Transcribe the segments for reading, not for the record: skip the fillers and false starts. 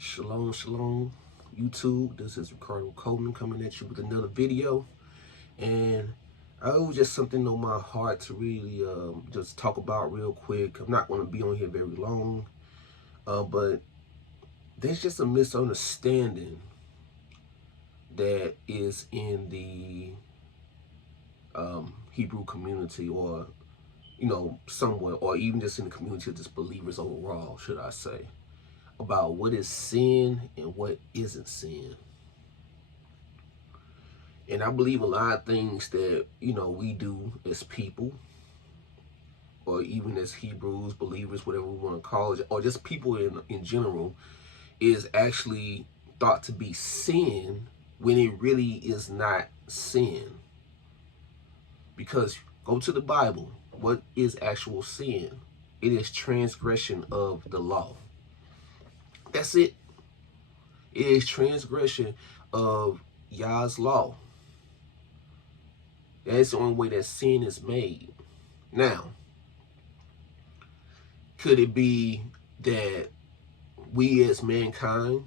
Shalom, shalom, YouTube. This is Ricardo Coleman coming at you with another video. And it was just something on my heart to really just talk about real quick. I'm not going to be on here very long, but there's just a misunderstanding that is in the Hebrew community, or somewhat, or even just in the community of just believers overall, should I say, about what is sin and what isn't sin. And I believe a lot of things that, we do as people, or even as Hebrews, believers, whatever we want to call it, or just people in general, is actually thought to be sin when it really is not sin. Because go to the Bible, what is actual sin? It is transgression of the law. That's it. It is transgression of Yah's law. That's the only way that sin is made. Now, could it be that we as mankind,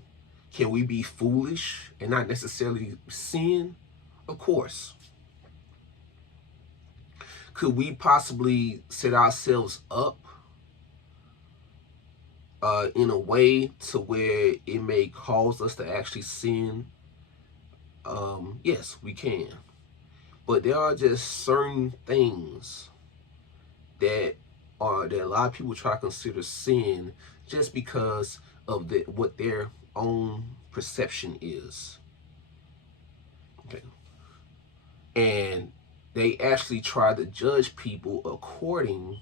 can we be foolish and not necessarily sin? Of course. Could we possibly set ourselves up in a way to where it may cause us to actually sin? Yes, we can. But there are just certain things that a lot of people try to consider sin just because of what their own perception is. Okay. And they actually try to judge people according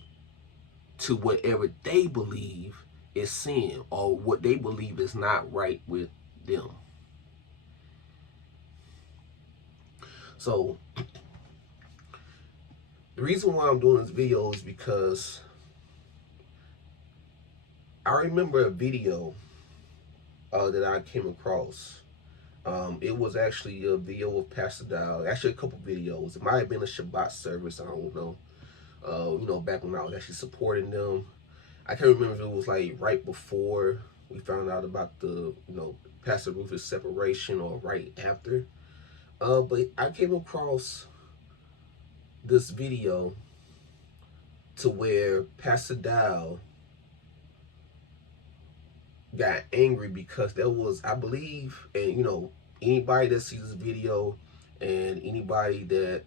to whatever they believe is sin, or what they believe is not right with them. So the reason why I'm doing this video is because I remember a video that I came across. It was actually a video of Pastor Dow. Actually, a couple videos. It might have been a Shabbat service. I don't know. Back when I was actually supporting them. I can't remember if it was like right before we found out about the, Pastor Rufus separation, or right after. But I came across this video to where Pastor Dow got angry because there was, I believe, and anybody that sees this video and anybody that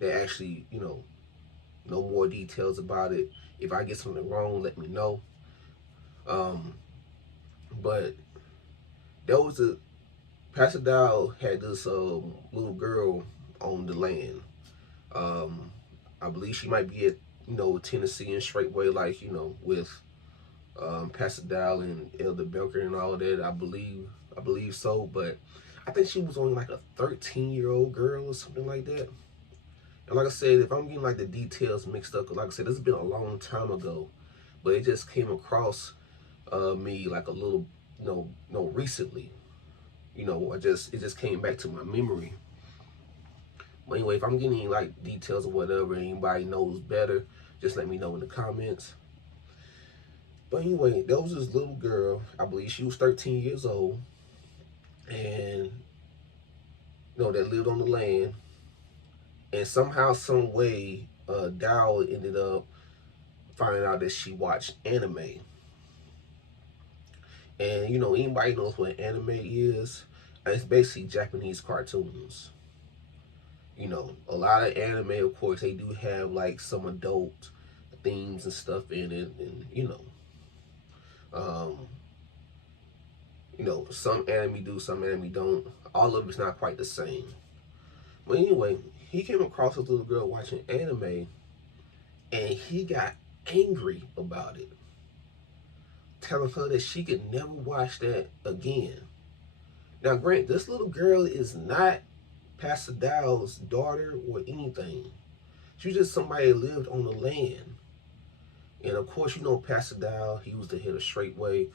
actually know more details about it, if I get something wrong, let me know. But there was Pastor Dow had this little girl on the land. I believe she might be at Tennessee and Straightway, like with Pastor Dow and Elder Belker and all of that. I believe so, but I think she was only like a 13-year-old girl or something like that. And like I said, if I'm getting like the details mixed up, because like I said, this has been a long time ago, but it just came across me like a little, recently. It just came back to my memory. But anyway, if I'm getting like details or whatever, anybody knows better, just let me know in the comments. But anyway, there was this little girl, I believe she was 13 years old, and that lived on the land. And somehow, some way, Dow ended up finding out that she watched anime. And anybody knows what anime is? It's basically Japanese cartoons. A lot of anime, of course, they do have like some adult themes and stuff in it, and um, some anime do, some anime don't. All of it's not quite the same. But anyway, he came across this little girl watching anime, and he got angry about it, telling her that she could never watch that again. Now, granted, this little girl is not Pastor Dow's daughter or anything. She was just somebody that lived on the land. And of course, Pastor Dow, he was the head of Straightway.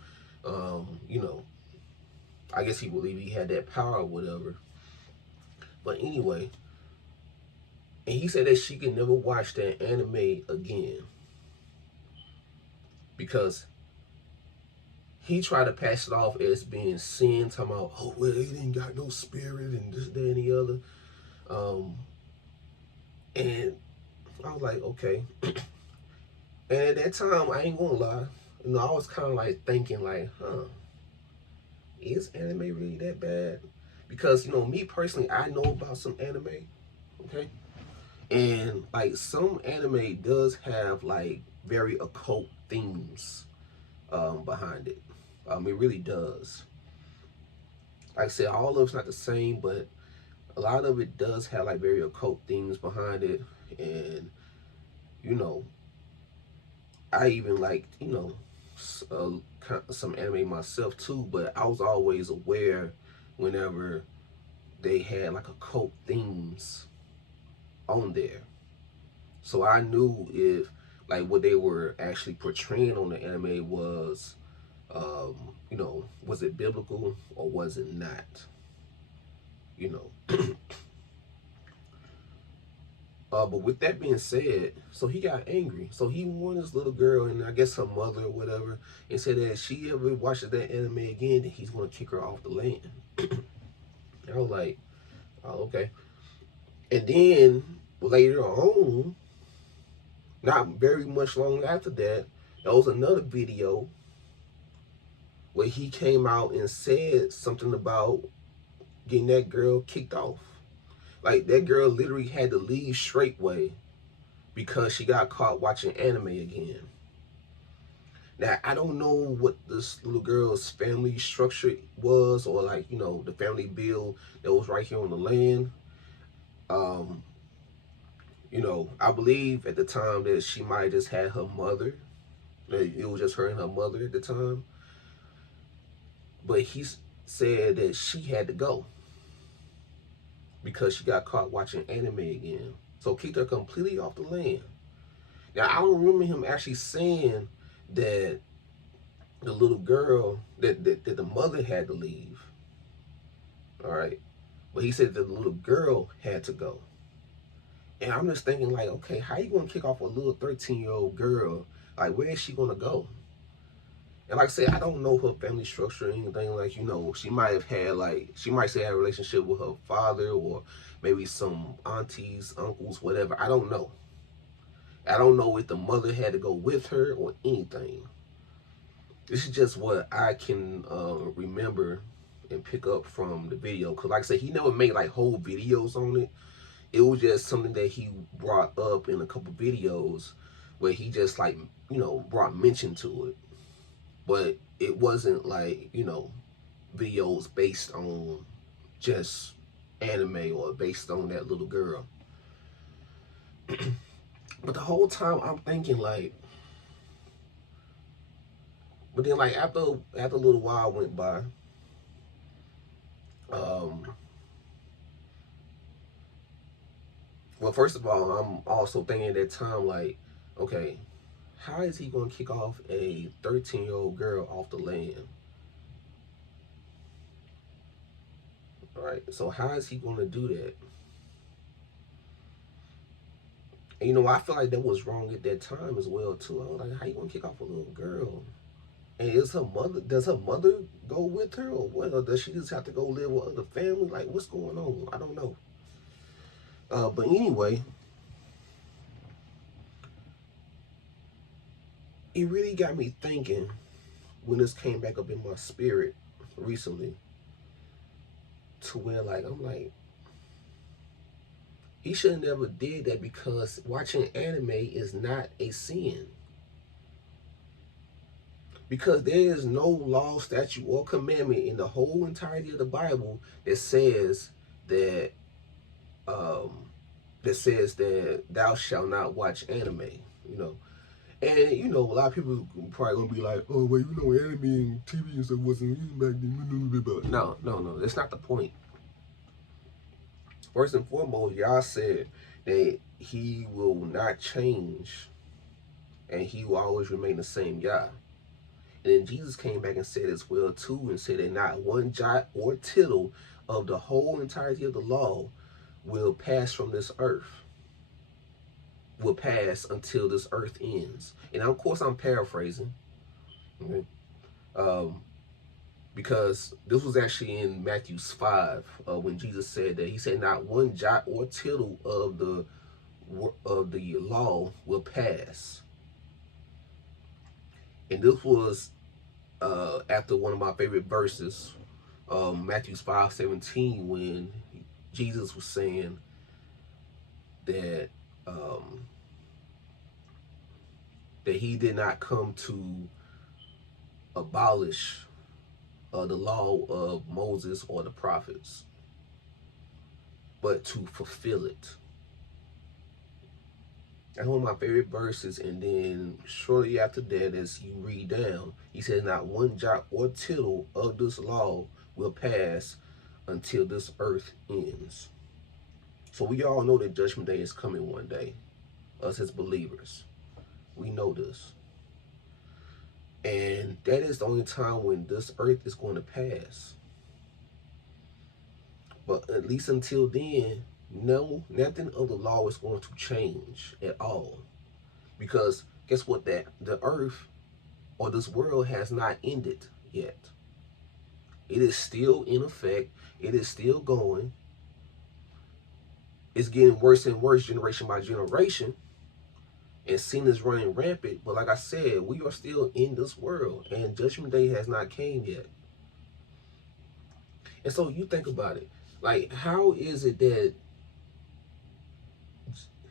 I guess he believed he had that power or whatever. But anyway, and he said that she could never watch that anime again, because he tried to pass it off as being sin, talking about, oh, well, he didn't got no spirit and this, that, and the other. And I was like, okay. And at that time, I ain't gonna lie, I was kind of like thinking, like, is anime really that bad? Because, me personally, I know about some anime, okay? And, like, some anime does have, like, very occult themes behind it. It really does. Like I said, all of it's not the same, but a lot of it does have, like, very occult themes behind it. And, you know, I even like, some anime myself too, but I was always aware whenever they had like occult themes on there. So I knew if like what they were actually portraying on the anime was, was it biblical or was it not? You know. But with that being said, so he got angry. So he warned his little girl and I guess her mother or whatever, and said that if she ever watches that anime again, then he's gonna kick her off the land. I was like, oh, okay. And then later on, not very much long after that, there was another video where he came out and said something about getting that girl kicked off. Like that girl literally had to leave straightway because she got caught watching anime again. Now, I don't know what this little girl's family structure was, or like, the family bill that was right here on the land. I believe at the time that she might have just had her mother. It was just her and her mother at the time. But he said that she had to go because she got caught watching anime again. So kicked her completely off the land. Now, I don't remember him actually saying that the little girl, that the mother had to leave. All right. But he said that the little girl had to go. And I'm just thinking, like, okay, how you going to kick off a little 13-year-old girl? Like, where is she going to go? And like I said, I don't know her family structure or anything. Like, she might have had, like, she might say had a relationship with her father or maybe some aunties, uncles, whatever. I don't know. I don't know if the mother had to go with her or anything. This is just what I can remember and pick up from the video. Because like I said, he never made, like, whole videos on it. It was just something that he brought up in a couple videos where he just, like, brought mention to it. But it wasn't like, videos based on just anime or based on that little girl. But the whole time I'm thinking, like, but then, like, after a little while went by, well, first of all, I'm also thinking at that time, like, okay, how is he going to kick off a 13-year-old girl off the land? All right, so how is he going to do that? And, I feel like that was wrong at that time as well too. I was like, how you going to kick off a little girl? And does her mother go with her or what? Or does she just have to go live with other family? Like, what's going on? I don't know. But anyway, it really got me thinking when this came back up in my spirit recently, to where, like, I'm like, he should have never did that, because watching anime is not a sin. Because there is no law, statute, or commandment in the whole entirety of the Bible that says that thou shalt not watch anime. And a lot of people probably gonna be like, oh, well, anime and TV and stuff wasn't back then. No, that's not the point. First and foremost, y'all said that he will not change and he will always remain the same Yah. And then Jesus came back and said as well too, and said that not one jot or tittle of the whole entirety of the law will pass from this earth. Will pass until this earth ends. And of course I'm paraphrasing. Okay? Um, because this was actually in Matthew 5 when Jesus said that. He said, "Not one jot or tittle of the law will pass." And this was after one of my favorite verses, Matthew 5:17, when Jesus was saying that that he did not come to abolish the law of Moses or the prophets, but to fulfill it. That's one of my favorite verses. And then shortly after that, as you read down, he says, "Not one jot or tittle of this law will pass until this earth ends." So we all know that Judgment Day is coming one day. Us as believers, we know this. And that is the only time when this earth is going to pass. But at least until then, no, nothing of the law is going to change at all. Because guess what? That the earth or this world has not ended yet. It is still in effect. It is still going. It's getting worse and worse generation by generation. And sin is running rampant. But like I said, we are still in this world. And Judgment Day has not came yet. And so you think about it. Like, how is it that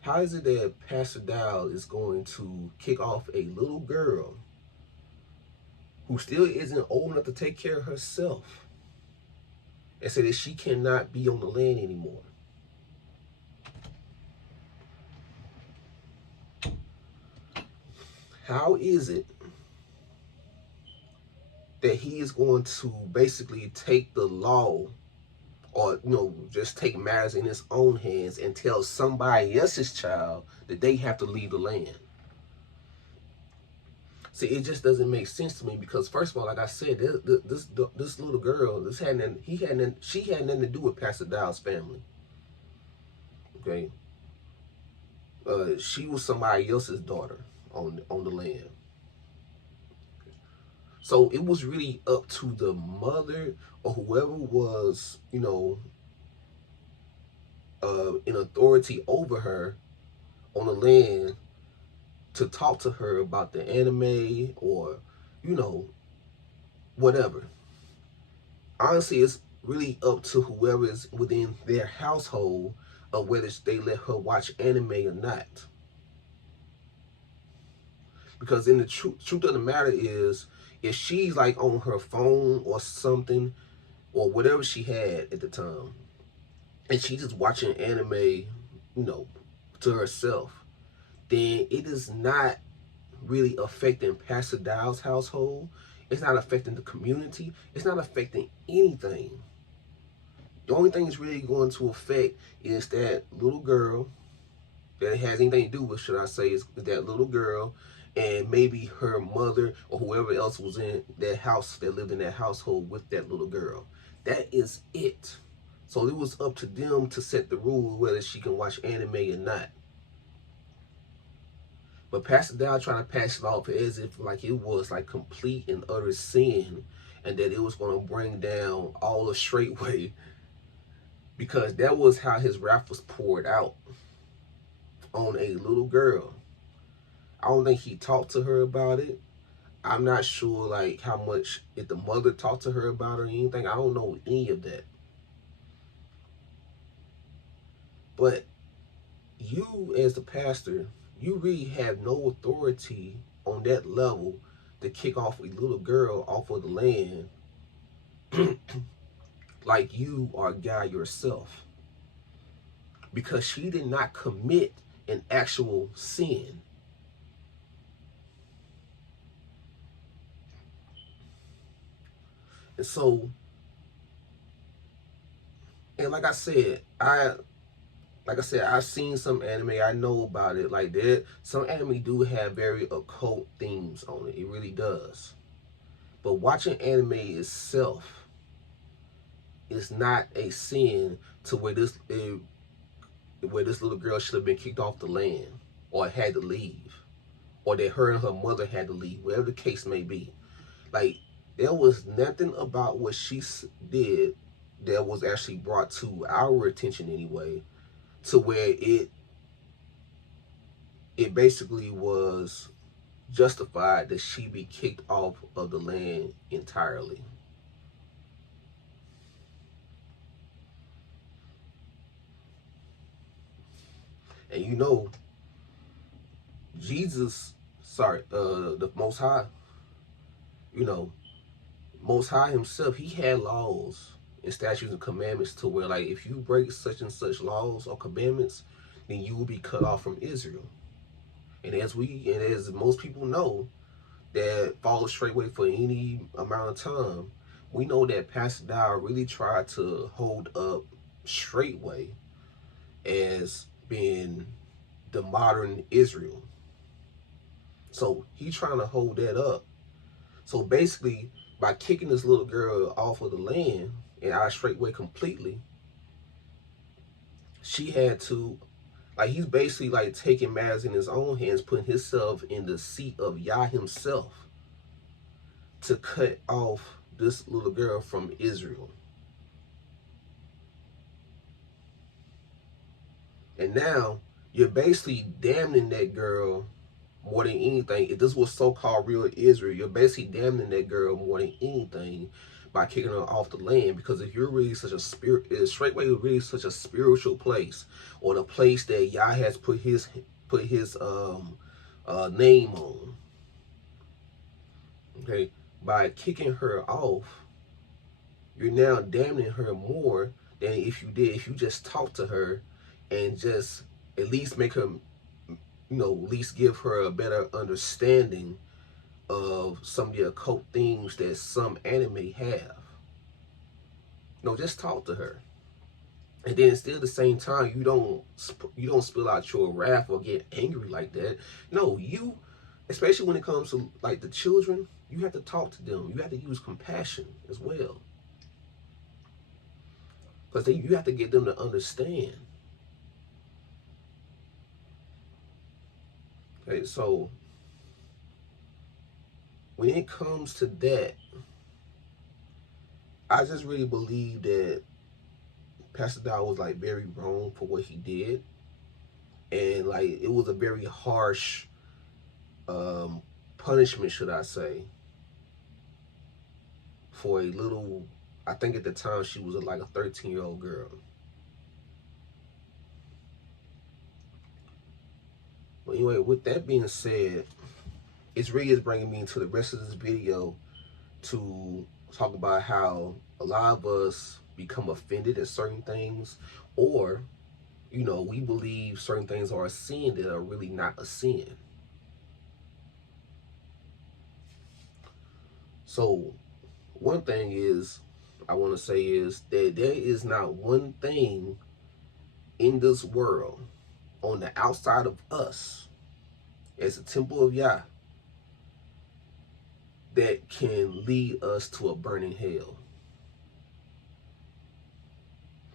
Pastor Dow is going to kick off a little girl who still isn't old enough to take care of herself and say that she cannot be on the land anymore? How is it that he is going to basically take the law, or just take matters in his own hands and tell somebody else's child that they have to leave the land? See, it just doesn't make sense to me, because first of all, like I said, this little girl, she had nothing to do with Pastor Dow's family. Okay, she was somebody else's daughter on the land. So it was really up to the mother or whoever was, in authority over her on the land to talk to her about the anime or, whatever. Honestly, it's really up to whoever is within their household of whether they let her watch anime or not. Because in the truth of the matter is, if she's like on her phone or something, or whatever she had at the time, and she's just watching anime, to herself, then it is not really affecting Pastor Dow's household. It's not affecting the community. It's not affecting anything. The only thing it's really going to affect is that little girl, that it has anything to do with, should I say, is that little girl and maybe her mother or whoever else was in that house, that lived in that household with that little girl. That is it. So it was up to them to set the rule whether she can watch anime or not. But Pastor Dow trying to pass it off as if like it was like complete and utter sin, and that it was going to bring down all of Straightway, because that was how his wrath was poured out on a little girl. I don't think he talked to her about it. I'm not sure like how much, if the mother talked to her about it or anything. I don't know any of that. But you as the pastor, you really have no authority on that level to kick off a little girl off of the land like you are a guy yourself, because she did not commit an actual sin. And so, and like I said, I've seen some anime. I know about it. Like that, some anime do have very occult themes on it. It really does. But watching anime itself is not a sin to where this little girl should have been kicked off the land or had to leave, or that her and her mother had to leave, whatever the case may be. Like, There was nothing about what she did that was actually brought to our attention anyway, to where it basically was justified that she be kicked off of the land entirely. And you know, Jesus, the Most High, you know, Most High Himself, He had laws and statutes and commandments to where, like, if you break such and such laws or commandments, then you will be cut off from Israel. And as most people know, that follow straightway for any amount of time, we know that Pastor Dow really tried to hold up straightway as being the modern Israel. So he trying to hold that up. So basically, by kicking this little girl off of the land and out straightway completely, she had to, like, he's basically like taking matters in his own hands, putting himself in the seat of Yah himself to cut off this little girl from Israel. And now you're basically damning that girl more than anything. If this was so-called real Israel, you're basically damning that girl more than anything by kicking her off the land. Because if you're really such a straightway really such a spiritual place, or the place that Yah has put his name on, okay, by kicking her off, you're now damning her more than if you just talk to her and just at least make her, at least give her a better understanding of some of the occult things that some anime have. Just talk to her, and then still at the same time you don't spill out your wrath or get angry like that. No, especially when it comes to like the children, you have to talk to them. You have to use compassion as well, because you have to get them to understand. Okay, so when it comes to that, I just really believe that Pastor Dow was like very wrong for what he did, and like it was a very harsh punishment, should I say, for a little. I think at the time she was like a 13-year-old girl. But anyway, with that being said, it's really is bringing me into the rest of this video to talk about how a lot of us become offended at certain things, or we believe certain things are a sin that are really not a sin. So one thing is I want to say is that there is not one thing in this world on the outside of us as a temple of Yah that can lead us to a burning hell.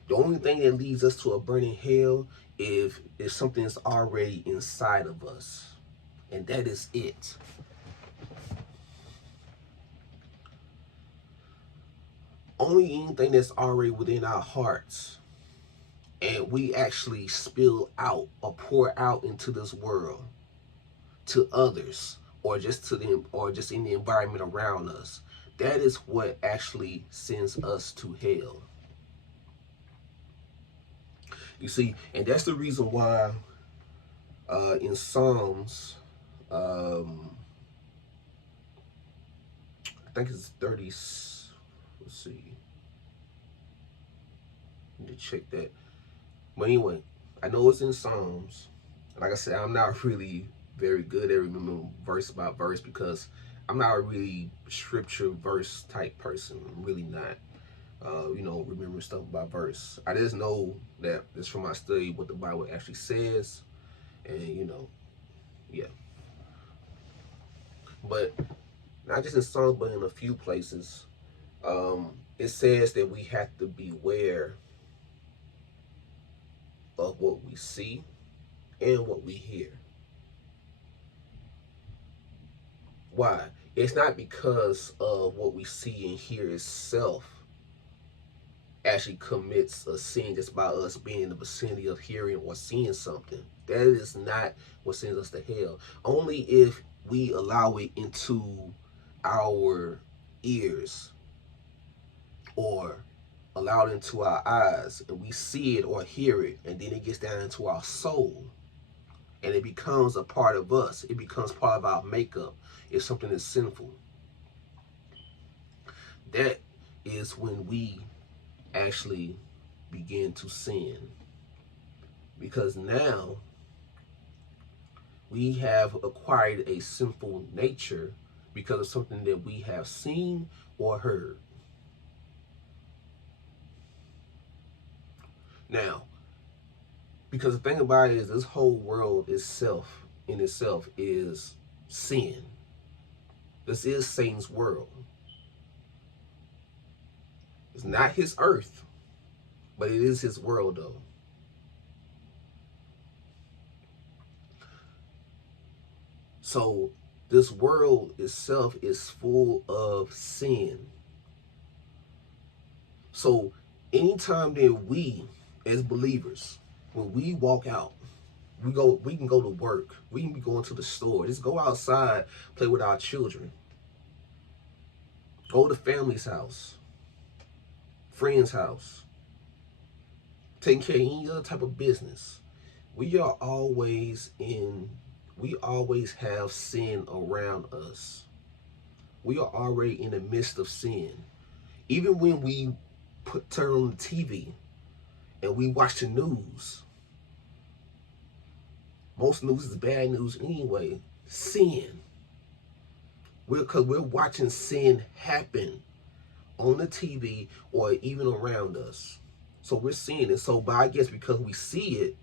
The only thing that leads us to a burning hell if something is already inside of us, and that is it. Only anything that's already within our hearts and we actually spill out or pour out into this world to others, or just to them, or just in the environment around us, that is what actually sends us to hell. You see, and that's the reason why in Psalms, I think it's 30, let's see, I need to check that. But anyway, I know it's in Psalms. Like I said, I'm not really very good at remembering verse by verse because I'm not a really scripture verse type person. I'm really not. Remembering stuff by verse. I just know that it's from my study what the Bible actually says, and yeah. But not just in Psalms, but in a few places, it says that we have to beware of what we see and what we hear. Why? It's not because of what we see and hear itself actually commits a sin just by us being in the vicinity of hearing or seeing something. That is not what sends us to hell. Only if we allow it into our ears or allow it into our eyes and we see it or hear it, and then it gets down into our soul and it becomes a part of us. It becomes part of our makeup. If something is sinful, that is when we actually begin to sin. Because now we have acquired a sinful nature because of something that we have seen or heard. Now, because the thing about it is this whole world itself in itself is sin. This is Satan's world. It's not his earth, but it is his world though. So this world itself is full of sin. So anytime that we as believers, when we walk out, we can go to work, we can be going to the store, just go outside, play with our children, go to family's house, friend's house, taking care of any other type of business. We always have sin around us. We are already in the midst of sin. Even when we turn on the TV and we watch the news, most news is bad news anyway. Sin. Because we're watching sin happen on the TV or even around us. So we're seeing it. So, I guess because we see it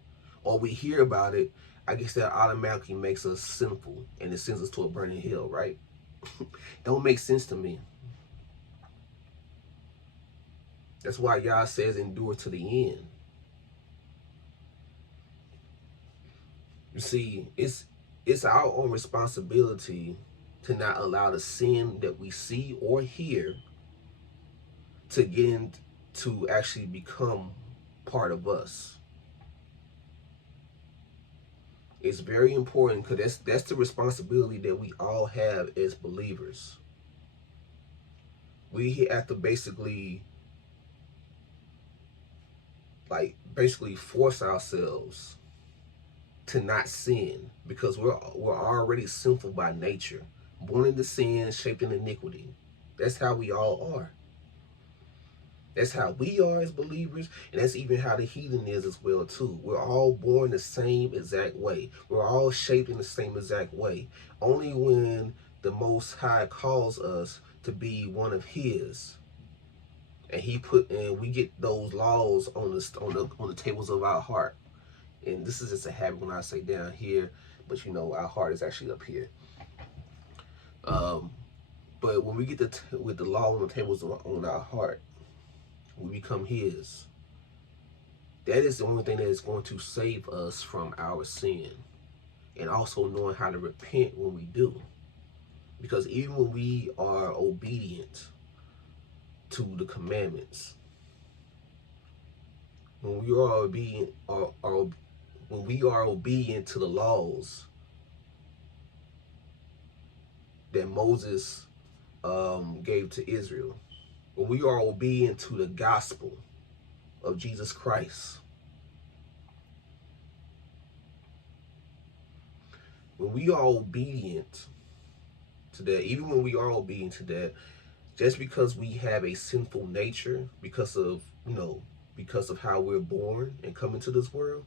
or we hear about it, I guess that automatically makes us sinful and it sends us to a burning hell, right? Don't make sense to me. That's why Yah says endure to the end. You see, it's our own responsibility to not allow the sin that we see or hear to get to actually become part of us. It's very important because that's the responsibility that we all have as believers. We have to basically force ourselves to not sin because we're already sinful by nature, born into sin, shaped in iniquity. That's how we all are. That's how we are as believers, and that's even how the heathen is as well too. We're all born the same exact way. We're all shaped in the same exact way. Only when the Most High calls us to be one of His, and we get those laws on the tables of our heart. And this is just a habit when I say down here, but our heart is actually up here. But when we get with the law on the tables on our heart, we become His. That is the only thing that is going to save us from our sin, and also knowing how to repent when we do. Because even when we are obedient to the commandments, when we are obedient to the laws that Moses gave to Israel, when we are obedient to the gospel of Jesus Christ, when we are obedient to that, even when we are obedient to that, just because we have a sinful nature because of how we're born and come into this world,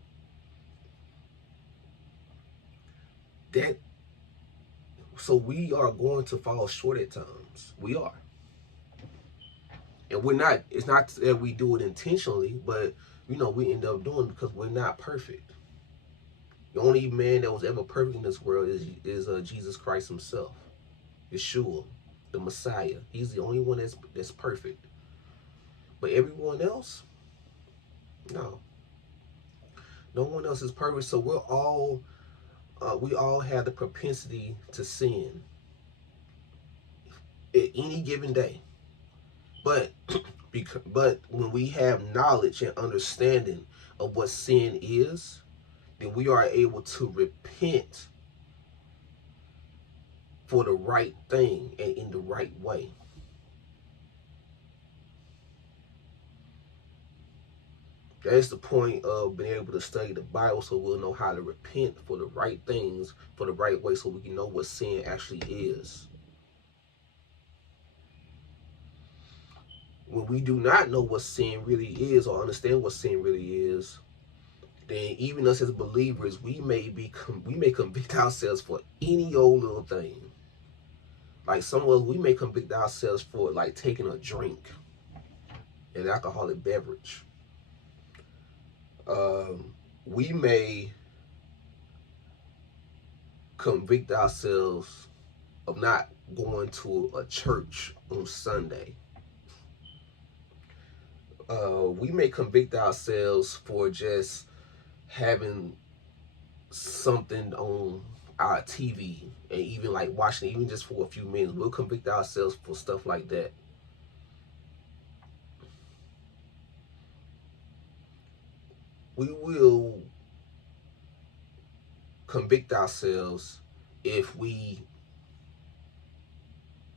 so we are going to fall short at times. We are. And it's not that we do it intentionally, but we end up doing it because we're not perfect. The only man that was ever perfect in this world is Jesus Christ Himself, Yeshua, the Messiah. He's the only one that's perfect. But everyone else, no one else is perfect. So we all have the propensity to sin. at any given day. But but when we have knowledge and understanding of what sin is, then we are able to repent for the right thing and in the right way. That's the point of being able to study the Bible, so we'll know how to repent for the right things, for the right way, so we can know what sin actually is. When we do not know what sin really is or understand what sin really is, then even us as believers, we may convict ourselves for any old little thing. Like some of us, we may convict ourselves for like taking a drink, an alcoholic beverage. We may convict ourselves of not going to a church on Sunday. We may convict ourselves for just having something on our TV and even like watching it, even just for a few minutes. We'll convict ourselves for stuff like that. We will convict ourselves if we,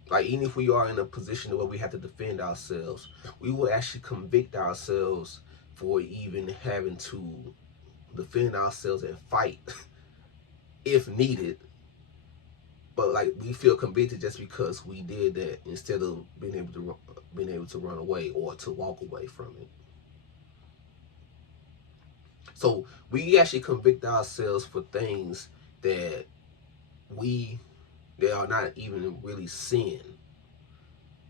like, even if we are in a position where we have to defend ourselves, we will actually convict ourselves for even having to defend ourselves and fight if needed. But like we feel convicted just because we did that instead of being able to run away or to walk away from it. So we actually convict ourselves for things that are not even really sin.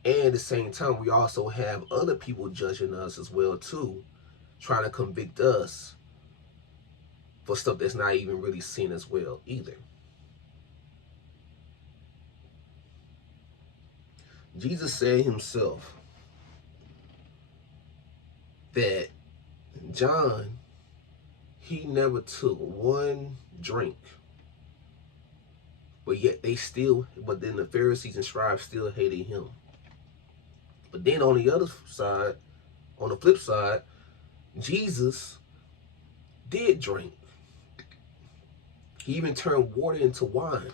And at the same time, we also have other people judging us as well too, trying to convict us for stuff that's not even really sin as well either. Jesus said himself that John, he never took one drink. But then the Pharisees and scribes still hated him. But then on the other side, on the flip side, Jesus did drink. He even turned water into wine.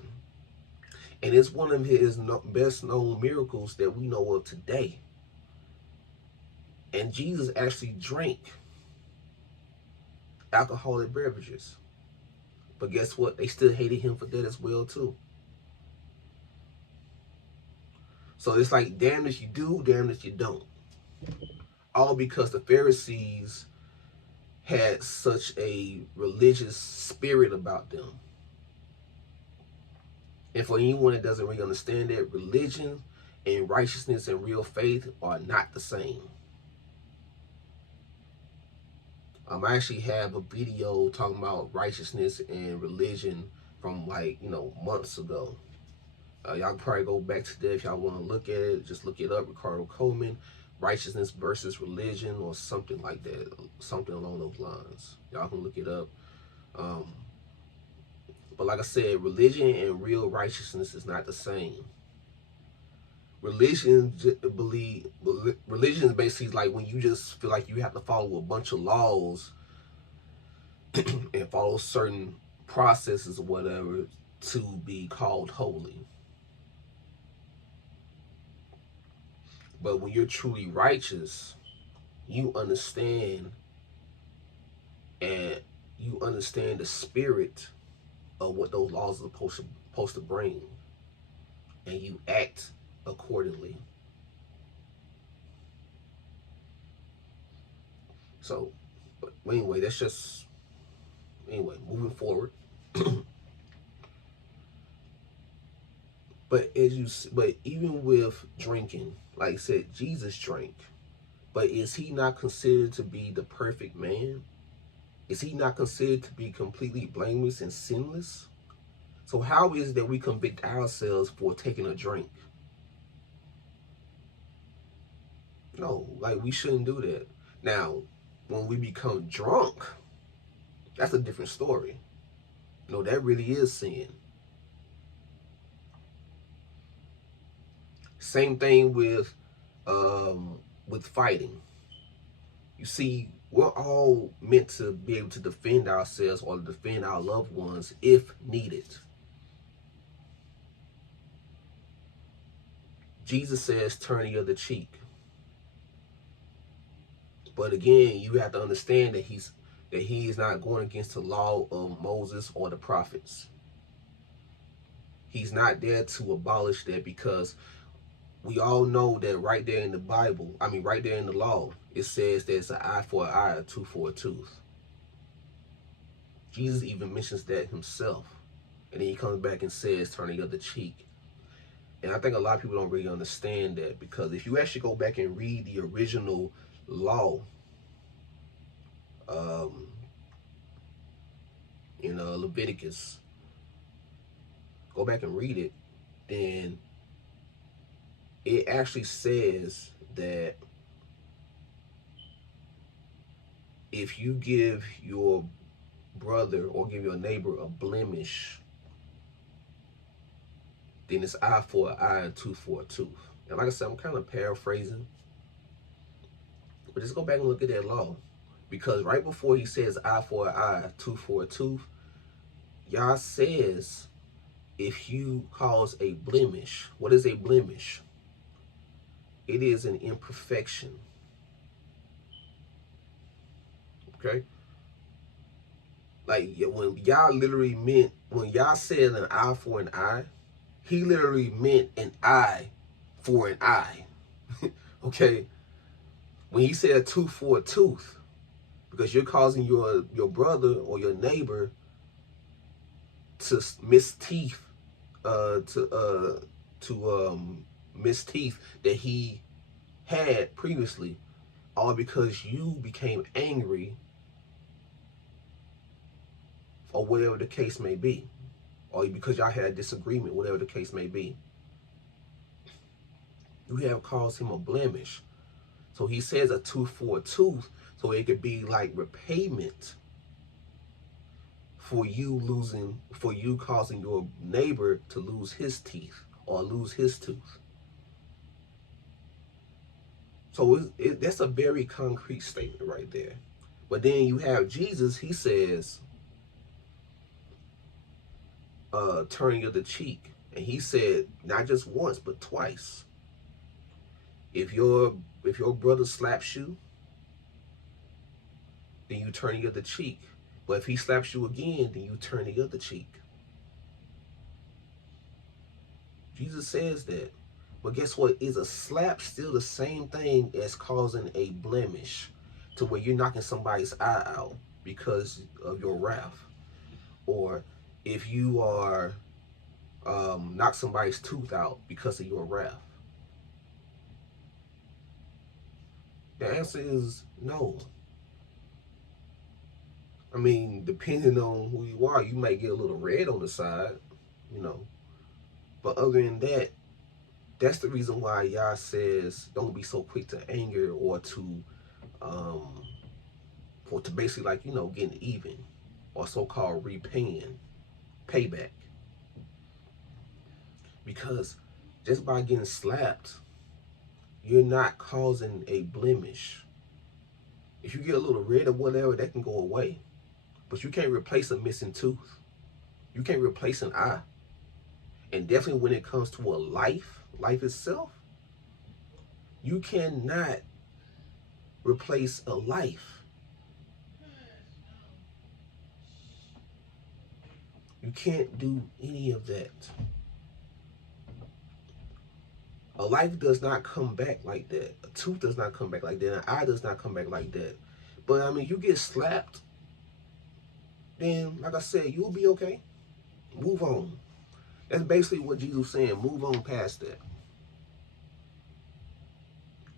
And it's one of his best known miracles that we know of today. And Jesus actually drank alcoholic beverages. But guess what? They still hated him for that as well too. So it's like, damn if you do, damn if you don't. All because the Pharisees had such a religious spirit about them. And for anyone that doesn't really understand that, religion and righteousness and real faith are not the same. I actually have a video talking about righteousness and religion from months ago. Y'all can probably go back to that if y'all want to look at it. Just look it up, Ricardo Coleman, righteousness versus religion, or something like that, something along those lines. Y'all can look it up. But like I said, religion and real righteousness is not the same. Religion is basically like when you just feel like you have to follow a bunch of laws and follow certain processes or whatever to be called holy. But when you're truly righteous, you understand the spirit of what those laws are supposed to bring, and you act accordingly. So, but anyway, moving forward. But even with drinking, like I said, Jesus drank. But is he not considered to be the perfect man? Is he not considered to be completely blameless and sinless? So how is it that we convict ourselves for taking a drink? No, like we shouldn't do that. Now, when we become drunk, that's a different story. That really is sin. Same thing with fighting. You see, we're all meant to be able to defend ourselves or defend our loved ones if needed. Jesus says, turn the other cheek. But again, you have to understand that he is not going against the law of Moses or the prophets. He's not there to abolish that, because we all know that right there in the Bible, right there in the law, it says there's an eye for an eye, a tooth for a tooth. Jesus even mentions that himself. And then he comes back and says, turn the other cheek. And I think a lot of people don't really understand that, because if you actually go back and read the original law, in Leviticus, go back and read it, then it actually says that if you give your brother or give your neighbor a blemish, then it's eye for an eye and tooth for a tooth. And like I said, I'm kind of paraphrasing, but just go back and look at that law. Because right before he says eye for an eye, tooth for a tooth, Yah says if you cause a blemish. What is a blemish? It is an imperfection. Okay? Like when Yah said an eye for an eye, he literally meant an eye for an eye. Okay? When he said a tooth for a tooth, because you're causing your brother or your neighbor to miss teeth, miss teeth that he had previously, all because you became angry, or whatever the case may be, or because y'all had a disagreement, whatever the case may be. You have caused him a blemish. So he says a tooth for a tooth, so it could be like repayment for you causing your neighbor to lose his teeth or lose his tooth. So that's a very concrete statement right there. But then you have Jesus, he says, turn the other cheek. And he said not just once, but twice. If your brother slaps you, then you turn the other cheek. But if he slaps you again, then you turn the other cheek. Jesus says that. But guess what? Is a slap still the same thing as causing a blemish, to where you're knocking somebody's eye out because of your wrath? Or if you are knock somebody's tooth out because of your wrath? The answer is no. I mean, depending on who you are, you might get a little red on the side, But other than that, that's the reason why Yah says don't be so quick to anger or to basically getting even, or so-called repaying, payback. Because just by getting slapped, you're not causing a blemish. If you get a little red or whatever, that can go away. But you can't replace a missing tooth. You can't replace an eye. And definitely when it comes to a life itself, you cannot replace a life. You can't do any of that. A life does not come back like that. A tooth does not come back like that. An eye does not come back like that. But you get slapped, then like I said, you'll be okay. Move on. That's basically what Jesus was saying. Move on past that.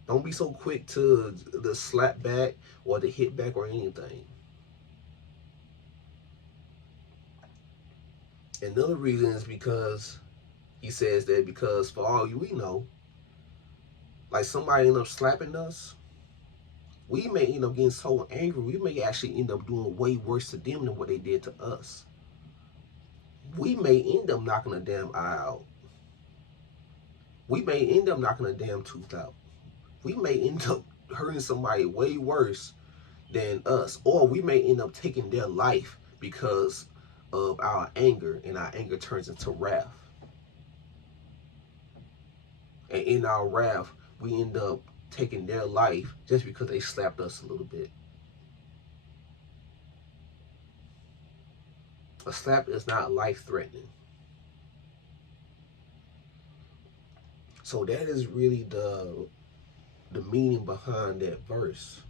Don't be so quick to the slap back or the hit back or anything. Another reason is because he says that because for all we know, like somebody end up slapping us, we may end up getting so angry, we may actually end up doing way worse to them than what they did to us. We may end up knocking a damn eye out. we may end up knocking a damn tooth out. We may end up hurting somebody way worse than us, or we may end up taking their life because of our anger, and our anger turns into wrath. And in our wrath, we end up taking their life just because they slapped us a little bit. A slap is not life threatening. So that is really the meaning behind that verse.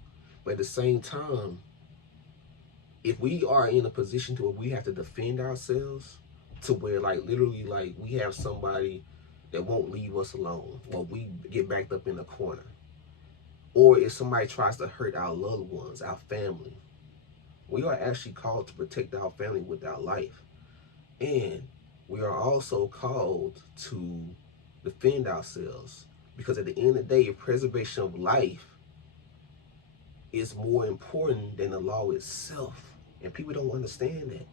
But at the same time, if we are in a position to where we have to defend ourselves, to where like literally like we have somebody that won't leave us alone, or we get backed up in a corner, or if somebody tries to hurt our loved ones, our family, we are actually called to protect our family with our life. And we are also called to defend ourselves, because at the end of the day, preservation of life is more important than the law itself. And people don't understand that.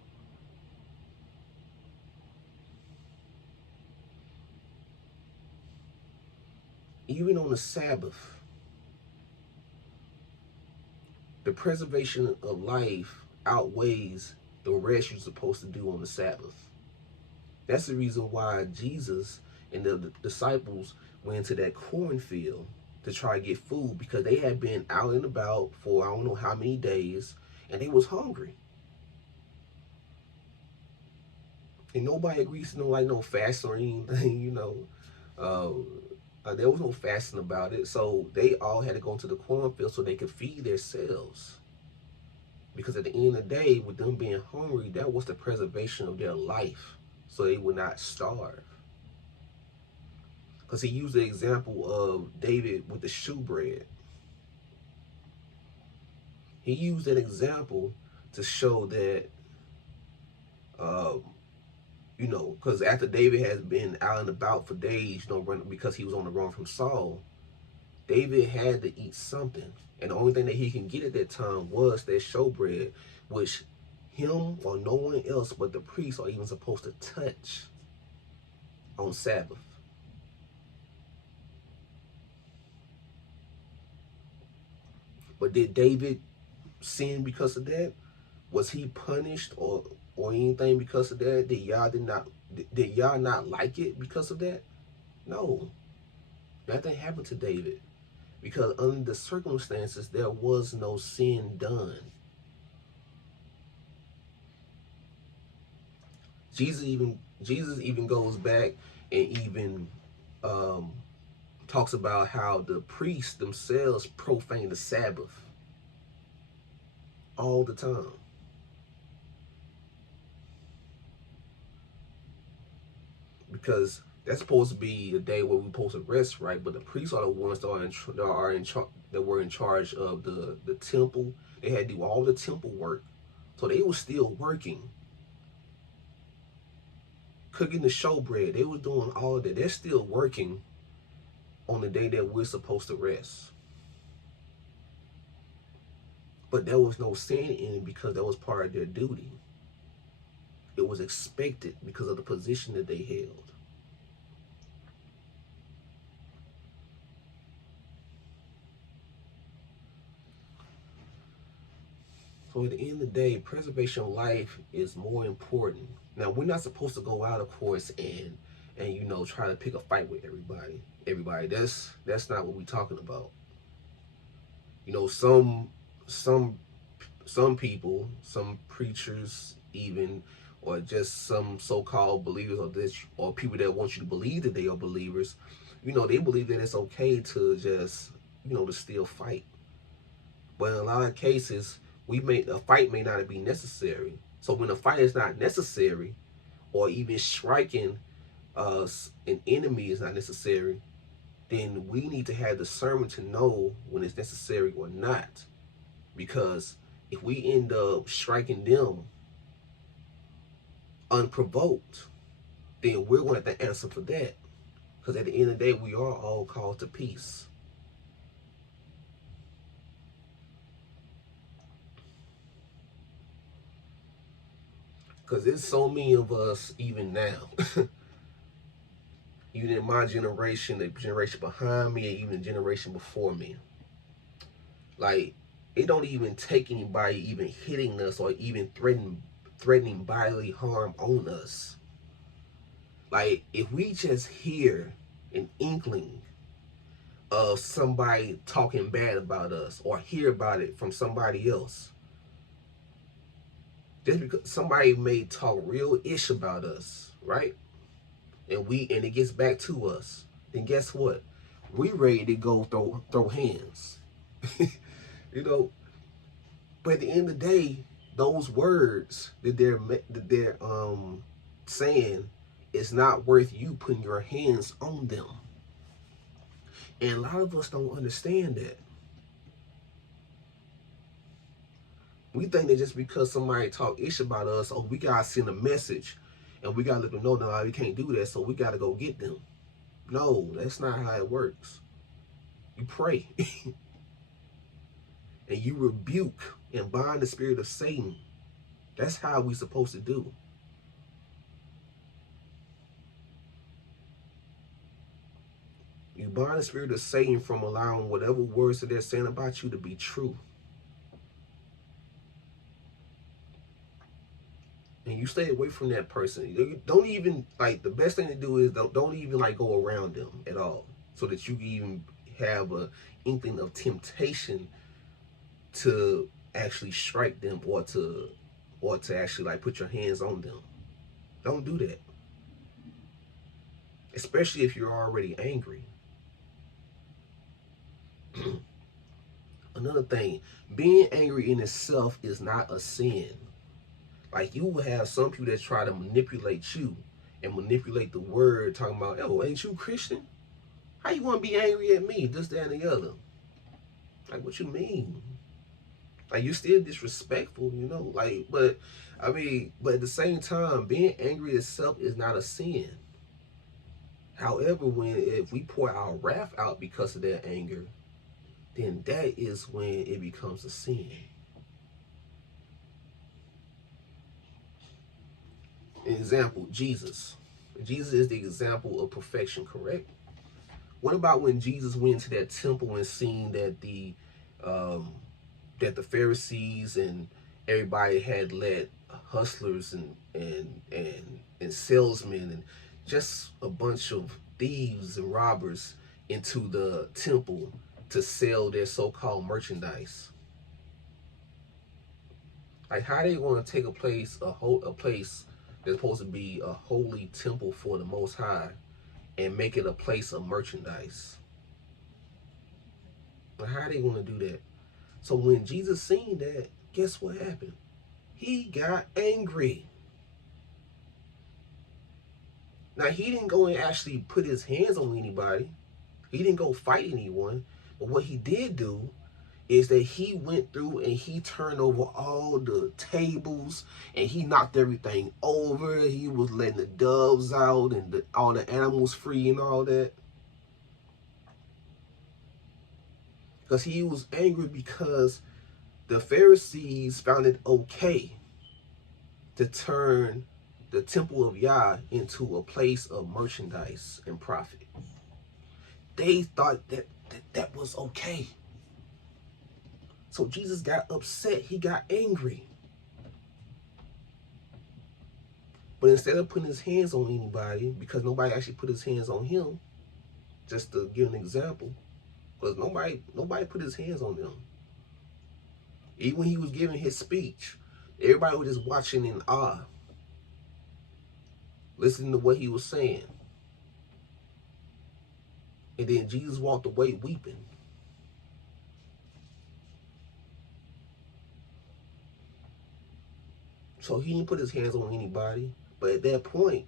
Even on the Sabbath, the preservation of life outweighs the rest you're supposed to do on the Sabbath. That's the reason why Jesus and the disciples went into that cornfield to try to get food, because they had been out and about for I don't know how many days, and they was hungry. And nobody agrees to no fast or anything, there was no fasting about it. So they all had to go into the cornfield so they could feed themselves. Because at the end of the day, with them being hungry, that was the preservation of their life, so they would not starve. Because he used the example of David with the shewbread. He used that example to show that, because after David has been out and about for days, because he was on the run from Saul, David had to eat something. And the only thing that he can get at that time was that showbread, which him or no one else but the priests are even supposed to touch on Sabbath. But did David sin because of that? Was he punished or anything because of that? Did y'all not like it because of that? No. Nothing happened to David, because under the circumstances there was no sin done. Jesus even goes back and even talks about how the priests themselves profane the Sabbath all the time. Because that's supposed to be a day where we're supposed to rest, right? But the priests are the ones that were in charge of the temple. They had to do all the temple work, so they were still working, cooking the showbread. They were doing all of that. They're still working on the day that we're supposed to rest. But there was no sin in it because that was part of their duty. It was expected because of the position that they held. So at the end of the day, preservation of life is more important. Now, we're not supposed to go out, of course, and try to pick a fight with everybody. That's not what we're talking about. Some people, some preachers even, or just some so-called believers, or people that want you to believe that they are believers, they believe that it's okay to just, to still fight. But in a lot of cases, a fight may not be necessary. So when a fight is not necessary, or even striking an enemy is not necessary, then we need to have discernment to know when it's necessary or not. Because if we end up striking them unprovoked, then we're going to have to answer for that. Because at the end of the day, we are all called to peace. Because there's so many of us even now even in my generation, the generation behind me, and even the generation before me. Like, it don't even take anybody even hitting us or even threatening bodily harm on us. Like, if we just hear an inkling of somebody talking bad about us or hear about it from somebody else, just because somebody may talk real ish about us, right? And it gets back to us, then guess what? We ready to go throw hands. You know, but at the end of the day, those words that they're saying, it's not worth you putting your hands on them. And a lot of us don't understand that. We think that just because somebody talk ish about us, oh, we gotta send a message and we gotta let them know that we can't do that, so we gotta go get them. No, that's not how it works. You pray and you rebuke and bind the spirit of Satan. That's how we supposed to do. You bind the spirit of Satan from allowing whatever words that they're saying about you to be true. And you stay away from that person. You don't even, like, the best thing to do is don't even like go around them at all, so that you can even have a inkling of temptation to actually strike them or to actually like put your hands on them. Don't do that. Especially if you're already angry. Another thing, being angry in itself is not a sin. Like, you will have some people that try to manipulate you and manipulate the word, talking about, oh, ain't you Christian? How you want to be angry at me? This, that, and the other. Like, what you mean? Like, you're still disrespectful, you know? Like, but at the same time, being angry itself is not a sin. However, if we pour our wrath out because of that anger, then that is when it becomes a sin. An example, Jesus. Jesus is the example of perfection, correct? What about when Jesus went into that temple and seen um, that the Pharisees and everybody had let hustlers and salesmen and just a bunch of thieves and robbers into the temple to sell their so-called merchandise? Like, how they going to take a place that's supposed to be a holy temple for the Most High and make it a place of merchandise? Like, how they going to do that? So when Jesus seen that, guess what happened? He got angry. Now, he didn't go and actually put his hands on anybody. He didn't go fight anyone. But what he did do is that he went through and he turned over all the tables and he knocked everything over. He was letting the doves out and all the animals free and all that. Because he was angry because the Pharisees found it okay to turn the temple of Yah into a place of merchandise and profit. They thought that was okay. So Jesus got upset. He got angry. But instead of putting his hands on anybody, because nobody actually put his hands on him, just to give an example, because nobody put his hands on them. Even when he was giving his speech, everybody was just watching in awe, listening to what he was saying. And then Jesus walked away weeping. So he didn't put his hands on anybody. But at that point,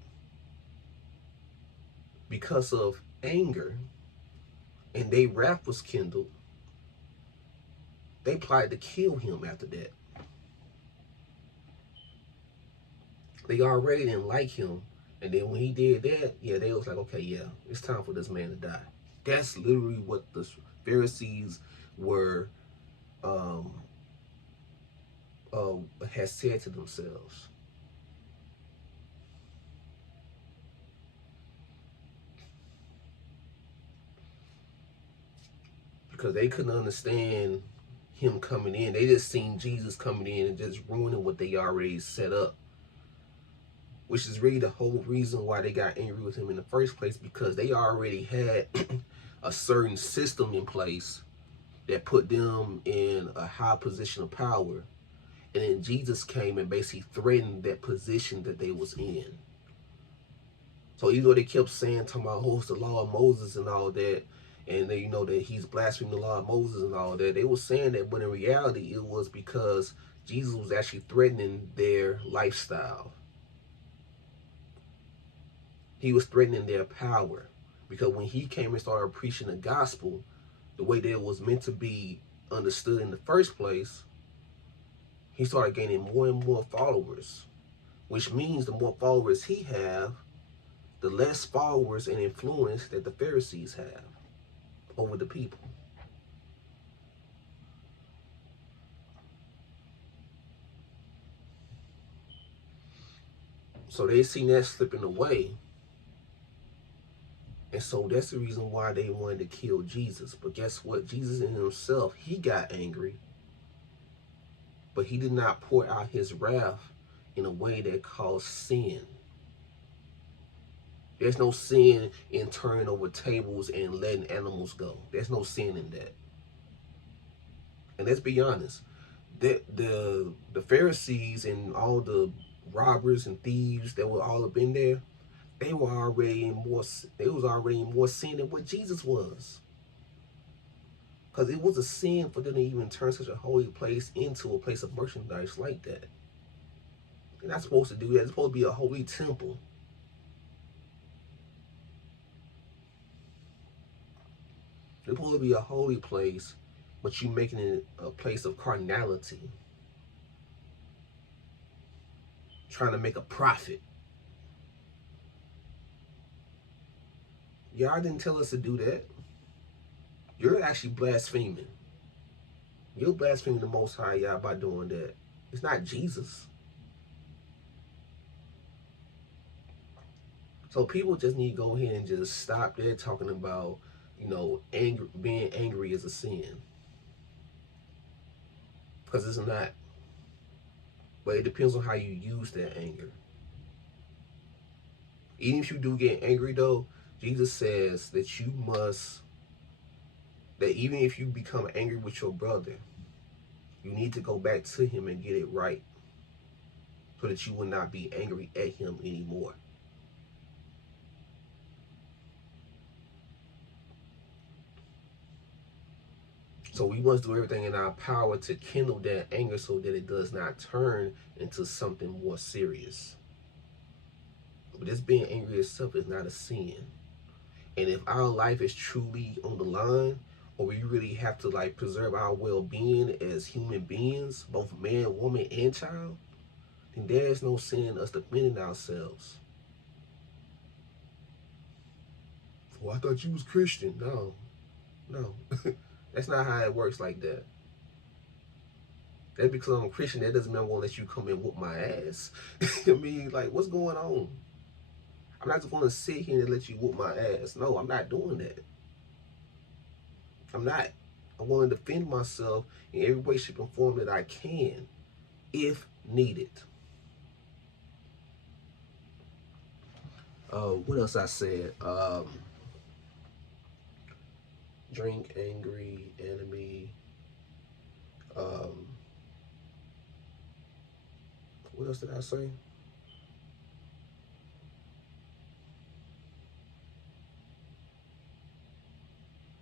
because of anger and their wrath was kindled, they plotted to kill him after that. They already didn't like him. And then when he did that, yeah, they was like, okay, yeah, it's time for this man to die. That's literally what the Pharisees were had said to themselves. because they couldn't understand him coming in. They just seen Jesus coming in and just ruining what they already set up, which is really the whole reason why they got angry with him in the first place, because they already had a certain system in place that put them in a high position of power. And then Jesus came and basically threatened that position that they was in. So even though they kept saying, talking about, oh, it's the law of Moses and all that, and they, that he's blaspheming the law of Moses and all that, they were saying that, but in reality, it was because Jesus was actually threatening their lifestyle. He was threatening their power, because when he came and started preaching the gospel, the way that it was meant to be understood in the first place, he started gaining more and more followers, which means the more followers he have, the less followers and influence that the Pharisees have over the people. So they seen that slipping away. And so that's the reason why they wanted to kill Jesus. But guess what? Jesus in himself, he got angry. But he did not pour out his wrath in a way that caused sin. There's no sin in turning over tables and letting animals go. There's no sin in that. And let's be honest, the Pharisees and all the robbers and thieves that were all up in there, they was already in more sin than what Jesus was. Because it was a sin for them to even turn such a holy place into a place of merchandise like that. They're not supposed to do that. It's supposed to be a holy temple. It's supposed to be a holy place, but you making it a place of carnality. Trying to make a profit. Y'all didn't tell us to do that. You're actually blaspheming. You're blaspheming the Most High, y'all, by doing that. It's not Jesus. So people just need to go ahead and just stop there talking about, being angry is a sin. Because it's not. But it depends on how you use that anger. Even if you do get angry, though, Jesus says that that even if you become angry with your brother, you need to go back to him and get it right, so that you will not be angry at him anymore. So we must do everything in our power to kindle that anger so that it does not turn into something more serious. But this being angry itself is not a sin. And if our life is truly on the line, or we really have to preserve our well-being as human beings, both man, woman, and child, then there is no sin in us defending ourselves. Well, I thought you was Christian. No. That's not how it works like that. That's because I'm a Christian. That doesn't mean I'm going to let you come and whoop my ass. I mean, what's going on? I'm not just going to sit here and let you whoop my ass. No, I'm not doing that. I'm not. I want to defend myself in every way, shape, and form that I can, if needed. What else I said? Drink, angry, enemy. What else did I say?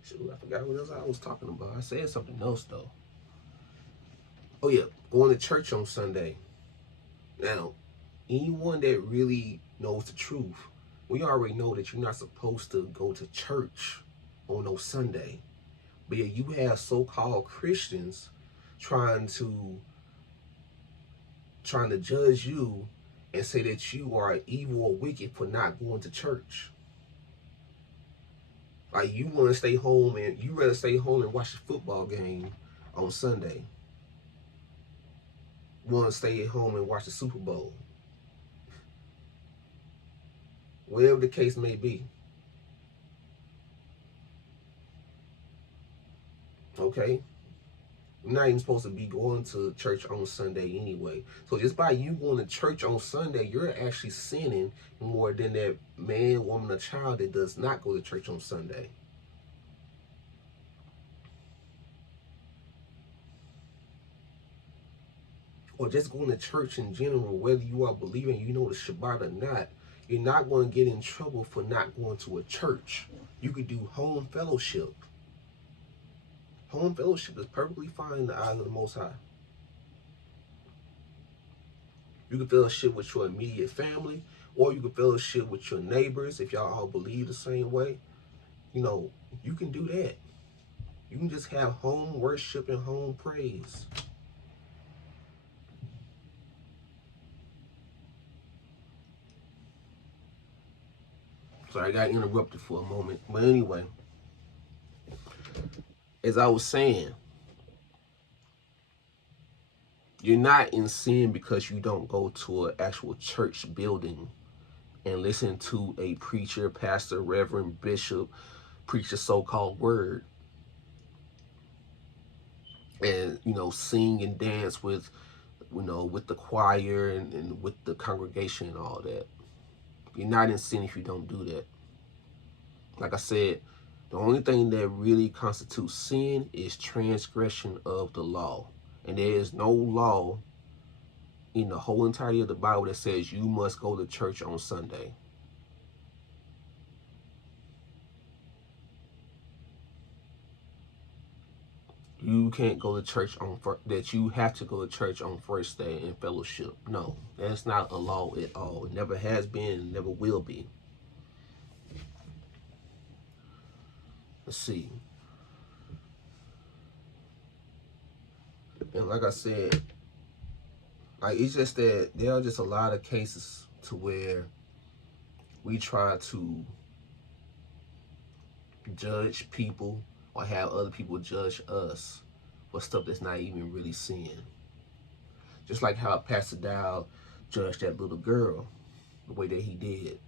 Shoot, I forgot what else I was talking about. I said something else though. Oh yeah, going to church on Sunday. Now, anyone that really knows the truth, we already know that you're not supposed to go to church on no Sunday. But yeah, you have so-called Christians trying to judge you and say that you are evil or wicked for not going to church. You want to stay home and you rather stay home and watch the football game on Sunday. You want to stay at home and watch the Super Bowl. Whatever the case may be. Okay? You're not even supposed to be going to church on Sunday anyway. So just by you going to church on Sunday, you're actually sinning more than that man, woman, or child that does not go to church on Sunday. Or just going to church in general, whether you are believing you know the Shabbat or not, you're not going to get in trouble for not going to a church. You could do home fellowship. Home fellowship is perfectly fine in the eyes of the Most High. You can fellowship with your immediate family, or you can fellowship with your neighbors if y'all all believe the same way. You know, you can do that. You can just have home worship and home praise. So I got interrupted for a moment. But anyway, as I was saying, you're not in sin because you don't go to an actual church building and listen to a preacher, pastor, reverend, bishop preach a so-called word, and sing and dance with with the choir and with the congregation and all that. You're not in sin if you don't do that. Like I said, the only thing that really constitutes sin is transgression of the law. And there is no law in the whole entirety of the Bible that says you must go to church on Sunday. You can't go to church that you have to go to church on first day in fellowship. No, that's not a law at all. It never has been, and never will be. Let's see. And like I said, it's just that there are just a lot of cases to where we try to judge people or have other people judge us for stuff that's not even really sin. Just like how Pastor Dow judged that little girl the way that he did.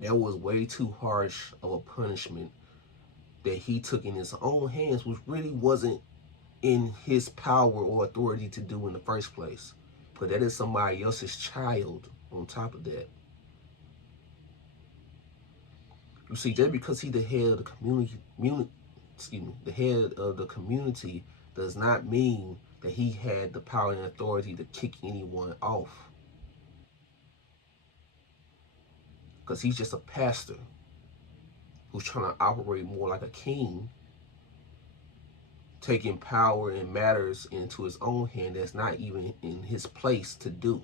That was way too harsh of a punishment that he took in his own hands, which really wasn't in his power or authority to do in the first place. But that is somebody else's child on top of that. You see, just because he's the head of the the head of the community does not mean that he had the power and authority to kick anyone off. Because he's just a pastor who's trying to operate more like a king, taking power and matters into his own hand that's not even in his place to do.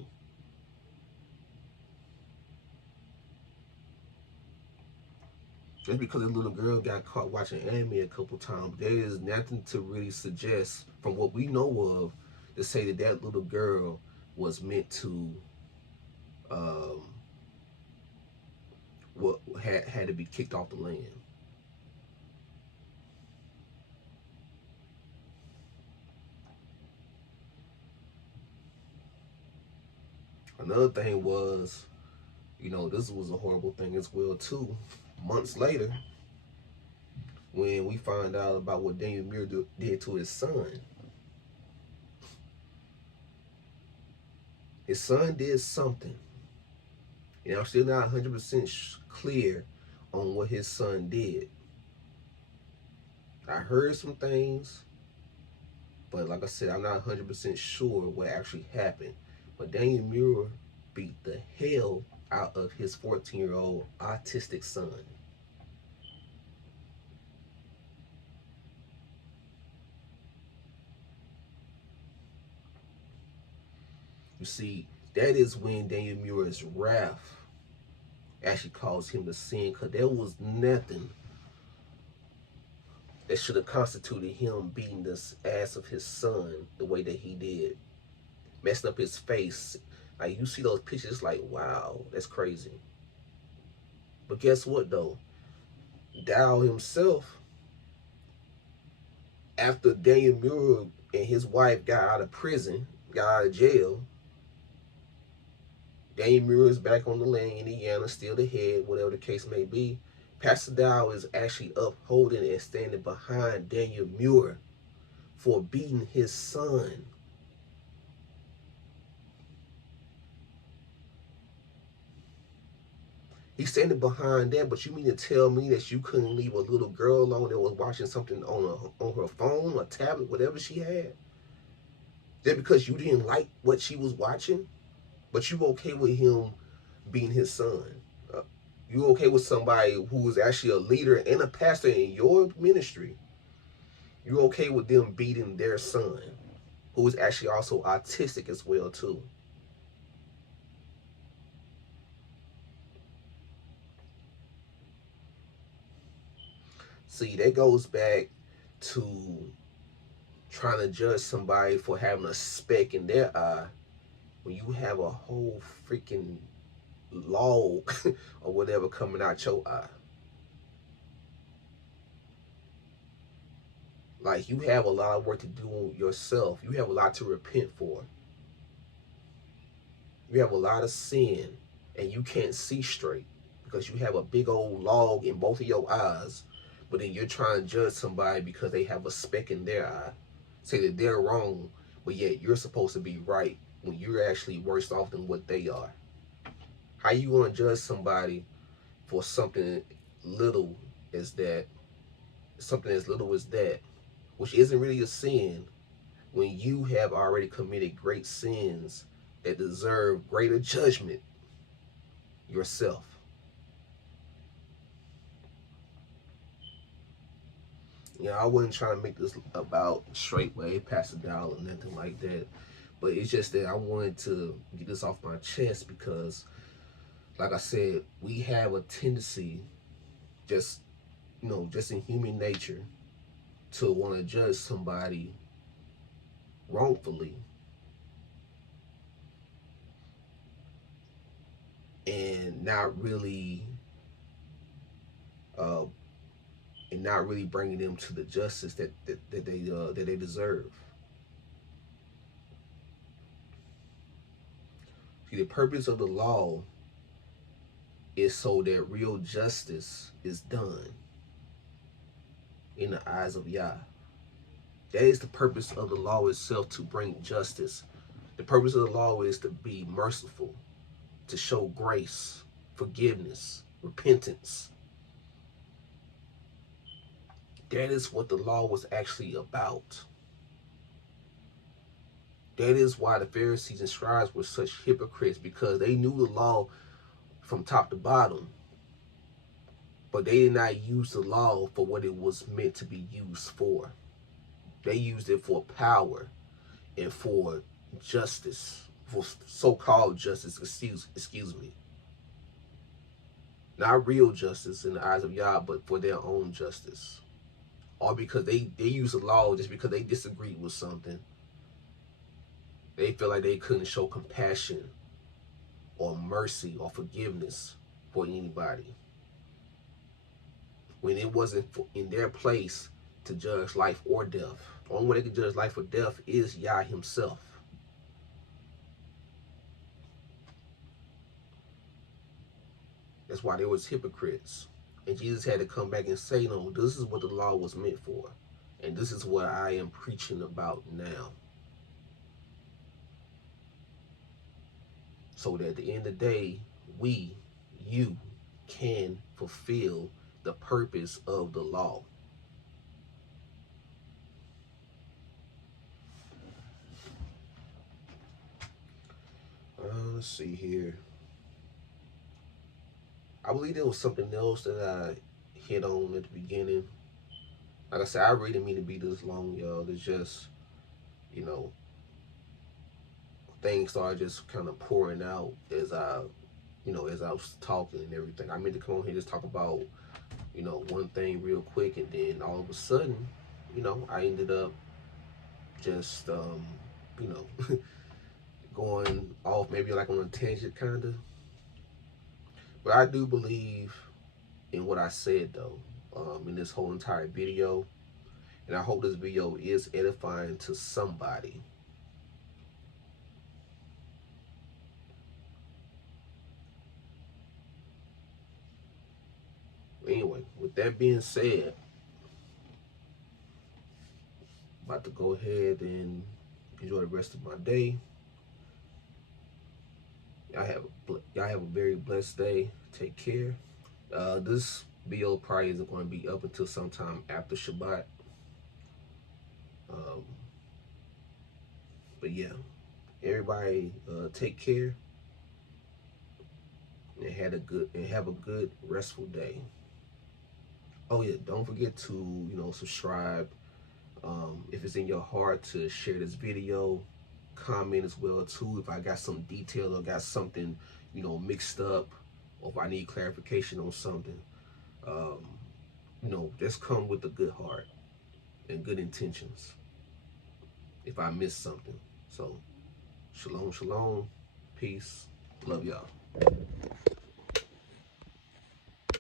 Just because a little girl got caught watching anime a couple times, there is nothing to really suggest, from what we know of, to say that that little girl was meant to, what had to be kicked off the land. Another thing was, this was a horrible thing as well too. Months later, when we find out about what Daniel Muir did to his son. His son did something. And I'm still not 100% clear on what his son did. I heard some things, but like I said, I'm not 100% sure what actually happened. But Daniel Muir beat the hell out of his 14-year-old autistic son. You see, that is when Daniel Muir's wrath actually caused him to sin, because there was nothing that should have constituted him beating the ass of his son the way that he did. Messing up his face. Like, you see those pictures, like, wow, that's crazy. But guess what, though? Dow himself, after Daniel Muir and his wife got out of prison, got out of jail, Daniel Muir is back on the land, Indiana, still the head, whatever the case may be. Pastor Dow is actually upholding and standing behind Daniel Muir for beating his son. He's standing behind that, but you mean to tell me that you couldn't leave a little girl alone that was watching something on her phone or tablet, whatever she had? Just because you didn't like what she was watching, but you okay with him being his son? You okay with somebody who is actually a leader and a pastor in your ministry? You okay with them beating their son, who is actually also autistic as well too? See, that goes back to trying to judge somebody for having a speck in their eye when you have a whole freaking log or whatever coming out your eye. Like, you have a lot of work to do yourself. You have a lot to repent for. You have a lot of sin and you can't see straight because you have a big old log in both of your eyes, but then you're trying to judge somebody because they have a speck in their eye, say that they're wrong, but yet you're supposed to be right when you're actually worse off than what they are. How you going to judge somebody for something little as that, something as little as that, which isn't really a sin, when you have already committed great sins that deserve greater judgment yourself? You know, I wasn't trying to make this about straightway, Pastor Dow, or nothing like that. But it's just that I wanted to get this off my chest because, like I said, we have a tendency, just just in human nature, to want to judge somebody wrongfully and not really, uh, bringing them to the justice that they deserve. See, the purpose of the law is so that real justice is done in the eyes of Yah. That is the purpose of the law itself, to bring justice. The purpose of the law is to be merciful, to show grace, forgiveness, repentance. That is what the law was actually about. That is why the Pharisees and scribes were such hypocrites, because they knew the law from top to bottom, but they did not use the law for what it was meant to be used for. They used it for power and for justice, for so-called justice, excuse me. Not real justice in the eyes of Yah, but for their own justice. Or because they use the law just because they disagreed with something. They feel like they couldn't show compassion or mercy or forgiveness for anybody, when it wasn't in their place to judge life or death. The only way they can judge life or death is Yah himself. That's why they was hypocrites. And Jesus had to come back and say, no, this is what the law was meant for. And this is what I am preaching about now. So that at the end of the day, you can fulfill the purpose of the law. Let's see here. I believe there was something else that I hit on at the beginning. Like I said, I really didn't mean to be this long, y'all. It's just, you know, things started just kind of pouring out as I was talking and everything. I meant to come on here and just talk about, one thing real quick, and then all of a sudden, I ended up just, going off maybe like on a tangent, kind of. But I do believe in what I said, though, in this whole entire video. And I hope this video is edifying to somebody. Anyway, with that being said, about to go ahead and enjoy the rest of my day. Y'all have a very blessed day. Take care. This video probably isn't going to be up until sometime after Shabbat. Um, but yeah, everybody take care and have a good restful day. Oh yeah, don't forget to subscribe. If it's in your heart to share this video, comment as well too. If I got some detail or got something mixed up, or if I need clarification on something, just come with a good heart and good intentions. If I missed something, so shalom, shalom, peace, love y'all.